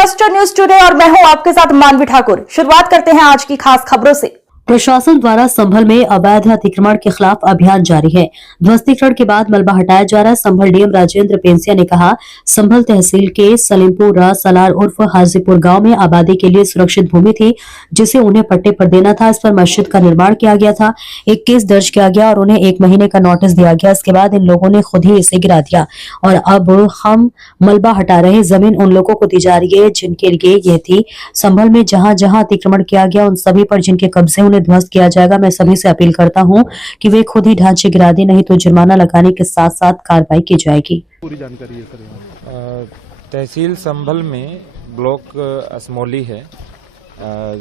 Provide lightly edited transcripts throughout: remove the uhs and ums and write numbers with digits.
Cluster news today और मैं हूं आपके साथ मानवी ठाकुर। शुरुआत करते हैं आज की खास खबरों से। प्रशासन द्वारा संभल में अवैध अतिक्रमण के खिलाफ अभियान जारी है। ध्वस्तीकरण के बाद मलबा हटाया जा रहा। संभल डीएम राजेंद्र पेंसिया ने कहा, संभल तहसील के सलीमपुर सलार उर्फ हाजीपुर गांव में आबादी के लिए सुरक्षित भूमि थी, जिसे उन्हें पट्टे पर देना था। इस पर मस्जिद का निर्माण किया गया था। एक केस दर्ज किया गया और उन्हें 1 महीने का नोटिस दिया गया। इसके बाद इन लोगों ने खुद ही इसे गिरा दिया और अब हम मलबा हटा रहे। जमीन उन लोगों को दी जा रही है जिनके लिए यह थी। संभल में जहां जहां अतिक्रमण किया गया उन सभी पर जिनके कब्जे उन्हें ध्वस्त किया जाएगा। मैं सभी से अपील करता हूं कि वे खुद ही ढांचे गिरा दें, नहीं तो जुर्माना लगाने के साथ साथ कार्रवाई की जाएगी। पूरी जानकारी है सर। तहसील संभल में ब्लॉक असमोली है।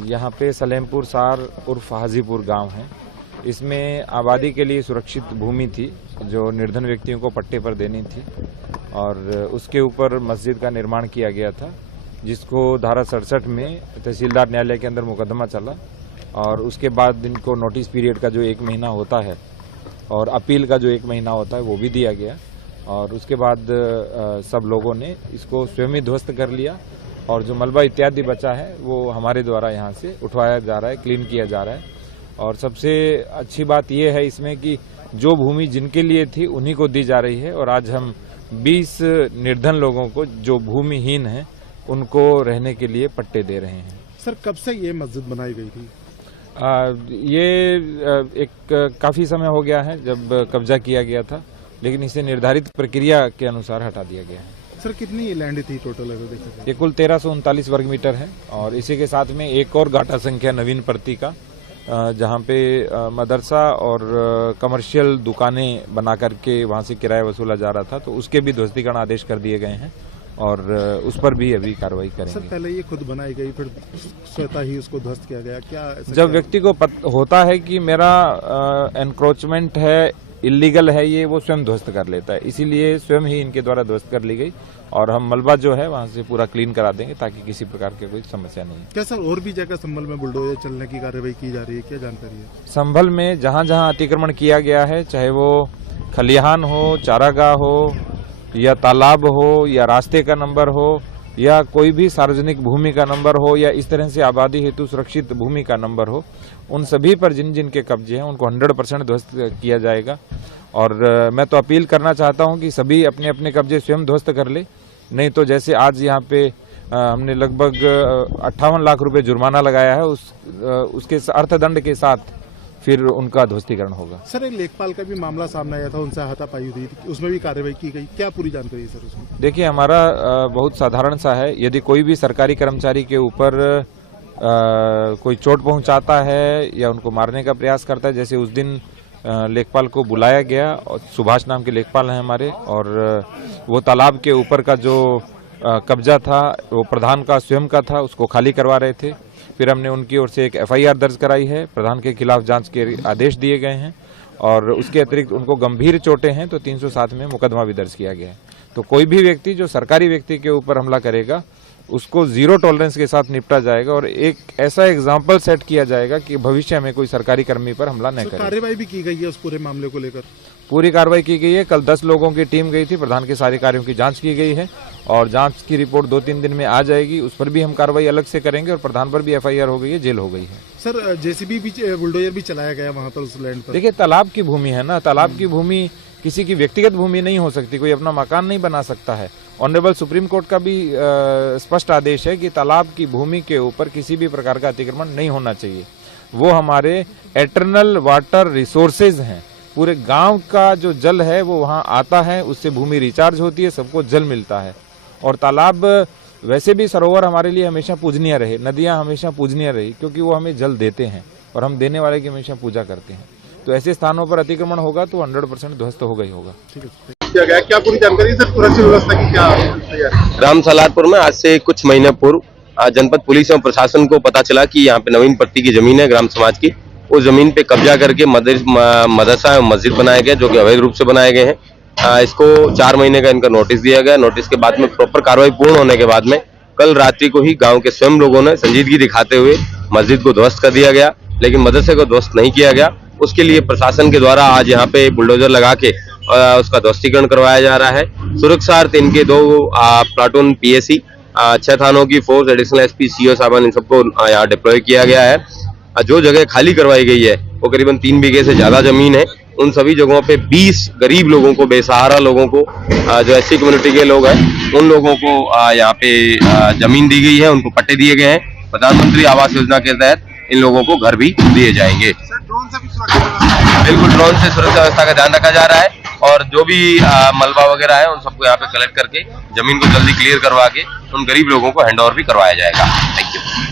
यहाँ पे सलेमपुर सार उर्फ हाजीपुर गांव है। इसमें आबादी के लिए सुरक्षित भूमि थी जो निर्धन व्यक्तियों को पट्टे पर देनी थी और उसके ऊपर मस्जिद का निर्माण किया गया था, जिसको धारा 67 में तहसीलदार न्यायालय के अंदर मुकदमा चला और उसके बाद इनको नोटिस पीरियड का जो 1 महीना होता है और अपील का जो 1 महीना होता है वो भी दिया गया और उसके बाद सब लोगों ने इसको स्वयं ही ध्वस्त कर लिया और जो मलबा इत्यादि बचा है वो हमारे द्वारा यहाँ से उठवाया जा रहा है, क्लीन किया जा रहा है। और सबसे अच्छी बात ये है इसमें कि जो भूमि जिनके लिए थी उन्हीं को दी जा रही है और आज हम 20 निर्धन लोगों को जो भूमिहीन हैं उनको रहने के लिए पट्टे दे रहे हैं। सर, कब से ये मस्जिद बनाई गई थी? ये एक काफी समय हो गया है जब कब्जा किया गया था, लेकिन इसे निर्धारित प्रक्रिया के अनुसार हटा दिया गया है। सर, कितनी लैंड थी टोटल अगर देखा जाए? ये कुल 1339 वर्ग मीटर है और इसी के साथ में एक और गाटा संख्या नवीन प्रति का, जहाँ पे मदरसा और कमर्शियल दुकानें बना करके वहाँ से किराया वसूला जा रहा था, तो उसके भी ध्वस्तीकरण आदेश कर दिए गए हैं और उस पर भी अभी कार्रवाई करेंगे। सर, पहले ये खुद बनाई गई फिर स्वतः ही उसको ध्वस्त किया गया, क्या जब व्यक्ति को होता है कि मेरा एनक्रोचमेंट है, इलीगल है, ये वो स्वयं ध्वस्त कर लेता है। इसीलिए स्वयं ही इनके द्वारा ध्वस्त कर ली गई और हम मलबा जो है वहाँ से पूरा क्लीन करा देंगे ताकि किसी प्रकार की कोई समस्या नहीं। क्या सर और भी जगह संभल में बुलडोजर चलने की कार्रवाई की जा रही है, क्या जानकारी है? संभल में जहाँ जहाँ अतिक्रमण किया गया है, चाहे वो खलिहान हो, चारागाह हो या तालाब हो या रास्ते का नंबर हो या कोई भी सार्वजनिक भूमि का नंबर हो या इस तरह से आबादी हेतु सुरक्षित भूमि का नंबर हो, उन सभी पर जिन जिन के कब्जे हैं उनको 100% ध्वस्त किया जाएगा। और मैं तो अपील करना चाहता हूं कि सभी अपने अपने कब्जे स्वयं ध्वस्त कर ले, नहीं तो जैसे आज यहाँ पे हमने लगभग 58 लाख रुपए जुर्माना लगाया है, उसके अर्थदंड के साथ फिर उनका ध्वस्तीकरण होगा। सर, एक लेखपाल का भी मामला सामने आया था, उनसे हाथापाई हुई थी, उसमें भी कार्रवाई की गई, क्या पूरी जानकारी है सर उसमें? देखिए, हमारा बहुत साधारण सा है। यदि कोई भी सरकारी कर्मचारी के ऊपर कोई चोट पहुंचाता है या उनको मारने का प्रयास करता है, जैसे उस दिन लेखपाल को बुलाया गया और सुभाष नाम के लेखपाल हैं हमारे, और वो तालाब के ऊपर का जो कब्जा था वो प्रधान का स्वयं का था, उसको खाली करवा रहे थे। फिर हमने उनकी ओर से एक FIR दर्ज कराई है, प्रधान के खिलाफ जांच के आदेश दिए गए हैं और उसके अतिरिक्त उनको गंभीर चोटें हैं तो 307 में मुकदमा भी दर्ज किया गया है। तो कोई भी व्यक्ति जो सरकारी व्यक्ति के ऊपर हमला करेगा उसको 0 टॉलरेंस के साथ निपटा जाएगा और एक ऐसा एग्जाम्पल सेट किया जाएगा कि भविष्य में कोई सरकारी कर्मी पर हमला न करे। कार्रवाई भी की गई है उस पूरे मामले को लेकर? पूरी कार्रवाई की गई है। कल 10 लोगों की टीम गई थी, प्रधान के सारे कार्यों की जांच की गई है और जांच की रिपोर्ट 2-3 दिन में आ जाएगी। उस पर भी हम कार्रवाई अलग से करेंगे और प्रधान पर भी FIR हो गई है, जेल हो गई है। सर, JCB भी बुलडोजर भी चलाया गया वहाँ पर उस लैंड पर? देखिए, तालाब की भूमि है ना, तालाब की भूमि किसी की व्यक्तिगत भूमि नहीं हो सकती, कोई अपना मकान नहीं बना सकता है। ऑनरेबल सुप्रीम कोर्ट का भी स्पष्ट आदेश है कि तालाब की भूमि के ऊपर किसी भी प्रकार का अतिक्रमण नहीं होना चाहिए। वो हमारे एटर्नल वाटर रिसोर्सेज हैं। पूरे गांव का जो जल है वो वहां आता है, उससे भूमि रिचार्ज होती है, सबको जल मिलता है। और तालाब वैसे भी सरोवर हमारे लिए हमेशा पूजनीय रहे, नदियां हमेशा पूजनीय रही, क्योंकि वो हमें जल देते हैं और हम देने वाले की हमेशा पूजा करते हैं। तो ऐसे स्थानों पर अतिक्रमण होगा तो 100% ध्वस्त होगा ही होगा। क्या पूरी जानकारी सर, सुरक्षा व्यवस्था की क्या? ग्राम सलारपुर में आज से कुछ महीने पूर्व जनपद पुलिस एवं प्रशासन को पता चला कि यहाँ पे नवीन पट्टी की जमीन है ग्राम समाज की। उस जमीन पे कब्जा करके मदरसा एवं मस्जिद बनाए गए जो कि अवैध रूप से बनाए गए हैं। इसको 4 महीने का इनका नोटिस दिया गया। नोटिस के बाद में प्रॉपर कार्रवाई पूर्ण होने के बाद में कल रात्रि को ही गांव के स्वयं लोगों ने संजीदगी दिखाते हुए मस्जिद को ध्वस्त कर दिया गया, लेकिन मदरसे को ध्वस्त नहीं किया गया। उसके लिए प्रशासन के द्वारा आज यहाँ पे बुलडोजर लगा के उसका ध्वस्तीकरण करवाया जा रहा है। सुरक्षार्थ इनके 2 प्लाटून PSC 6 थानों की फोर्स, एडिशनल एसपी, सीओ साहबान, इन सबको यहाँ डिप्लॉय किया गया है। जो जगह खाली करवाई गई है वो करीबन 3 बीघे से ज्यादा जमीन है। उन सभी जगहों पे 20 गरीब लोगों को, बेसहारा लोगों को, जो एससी कम्युनिटी के लोग हैं, उन लोगों को यहाँ पे जमीन दी गई है, उनको पट्टे दिए गए हैं। प्रधानमंत्री आवास योजना के तहत इन लोगों को घर भी दिए जाएंगे। बिल्कुल ड्रोन से सुरक्षा व्यवस्था का ध्यान रखा जा रहा है और जो भी मलबा वगैरह है उन सबको यहाँ पे कलेक्ट करके जमीन को जल्दी क्लियर करवा के उन गरीब लोगों को हैंड ओवर भी करवाया जाएगा। Thank you.